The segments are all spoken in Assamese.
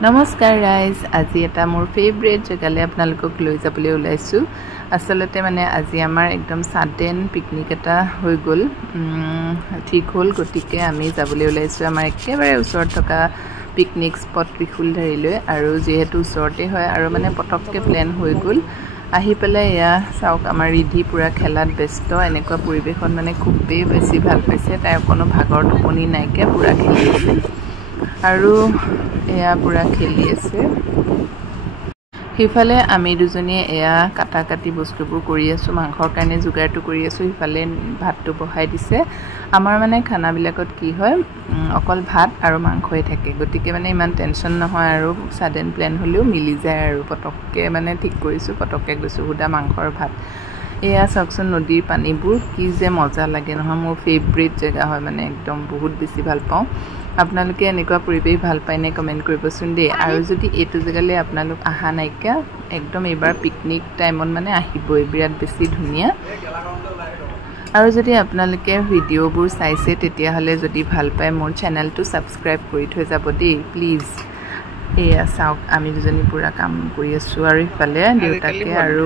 নমস্কাৰ গাইজ আজি এটা মোৰ ফেভৰেট জেগালৈ আপোনালোকক লৈ যাবলৈ ওলাইছোঁ আসলতে মানে আজি আমাৰ একদম সাডেন পিকনিক এটা হৈ গ'ল ঠিক হ'ল গতিকে আমি যাবলৈ ওলাইছোঁ আমাৰ একেবাৰে ওচৰত থকা পিকনিক স্পট ত্ৰিশুলধাৰীলৈ আৰু যেহেতু ওচৰতে হয় আৰু মানে পটককে প্ল্যান হৈ গ'ল আহি পেলাই ইয়া চাওক আমাৰ ৰিধি পুৰা খেলাত ব্যস্ত এনেকুৱা পৰিবেশত মানে খুবেই বেছি ভাল পাইছে তাই কোনো ভাগৰ টোপনি নাইকে পুৰা খেলি আছে আৰু এয়া পুৰা খেলি আছে হিফালে আমি দুজনীয়ে এয়া কাটা কাটি বস্তুবোৰ কৰি আছো মাংসৰ কাৰণে যোগাৰটো কৰি আছো হিফালে ভাতটো বহাই দিছে আমাৰ মানে খানাবিলাকত কি হয় অকল ভাত আৰু মাংসই থাকে গতিকে মানে ইমান টেনচন নহয় আৰু সাডেন প্ল্যান হলেও মিলি যায় আৰু পটককে মানে ঠিক কৰিছো পটককে গৈছো হুদা মাংসৰ ভাত এয়া চাওকচোন নদীৰ পানীবোৰ কি যে মজা লাগে নহয় মোৰ ফেভৰেট জেগা হয় মানে একদম বহুত বেছি ভাল পাওঁ আপোনালোকে এনেকুৱা পৰিবেশ ভাল পায় নে কমেন্ট কৰিবচোন দে আৰু যদি এটো জেগালৈ আপোনালোক আহা নাইকা একদম এবাৰ পিকনিক টাইমত মানে আহিবই বিৰাট বেছি ধুনিয়া আৰু যদি আপোনালোকে ভিডিওবোৰ চাইছে তেতিয়া হলে যদি ভাল পায় মোৰ চেনেলটো সাবস্ক্ৰাইব কৰি থৈ যাব দেই প্লিজ এয়া চাওক আমি দুজনী পুৰা কাম কৰি আছো আৰু ইফালে দেউতাকে আৰু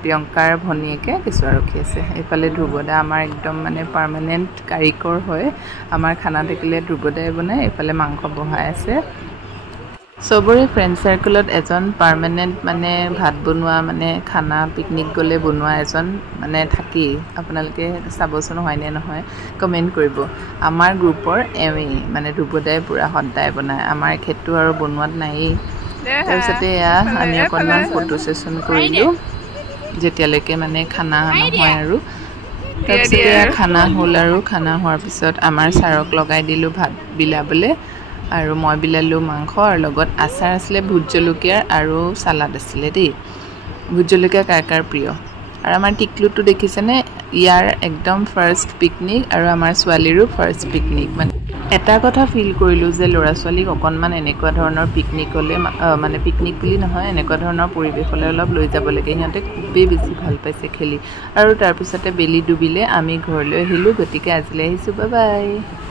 প্ৰিয়ংকাৰ ভনীয়েকে কিছু ৰখি আছে ইফালে ধ্ৰুৱদা আমাৰ একদম মানে পাৰ্মানেন্ট কাৰিকৰ হয় আমাৰ খানা থাকিলে ধ্ৰুৱদাই বনায় ইফালে মাংস বহাই আছে সবৰে ফ্ৰেন্ড সাৰ্কেলত এজন পাৰ্মানেন্ট মানে ভাত বনোৱা মানে খানা পিকনিক গলে বনোৱা এজন মানে থাকি আপোনালোকে চাবচোন হয় নে নহয় কমেন্ট কৰিব আমাৰ গ্ৰুপৰ এমি মানে ধ্ৰুৱদাই পুৰা সদায় বনায় আমাৰ খেতটো আৰু বনোৱাত নাই তাৰপিছতে আমি অকণমান ফটো সেশন কৰিলো যেতিয়ালৈকে মানে খানা নহয় আৰু তাৰপিছতে খানা হ'ল আৰু খানা হোৱাৰ পিছত আমাৰ ছাৰক লগাই দিলো ভাত বিলাবলে আৰু মই বিলালো মাংস আৰু লগত আচাৰ আছিল ভুট জলকীয়াৰ আৰু সালাড আছিল দেই ভুট জলকীয়া কাকাৰ প্ৰিয় আৰু আমাৰ টিকলুটো দেখিছেনে ইয়াৰ একদম ফাৰ্স্ট পিকনিক আৰু আমাৰ ছোৱালীৰো ফাৰ্স্ট পিকনিক মানে এটা কথা ফিল কৰিলো যে লৰা ছোৱালীক অকনমান এনেকুৱা ধৰণৰ পিকনিক হলে মানে পিকনিক বুলি নহয় এনেকুৱা ধৰণৰ পৰিবেশ হলে অলপ লৈ যাব লাগে ইহঁতে খুবেই বেছি ভাল পাইছে খেলি আৰু তাৰ পিছতে বেলি ডুবিলে আমি ঘৰলৈ আহিলো গতিকে আজিলৈ আহিছো বাই বাই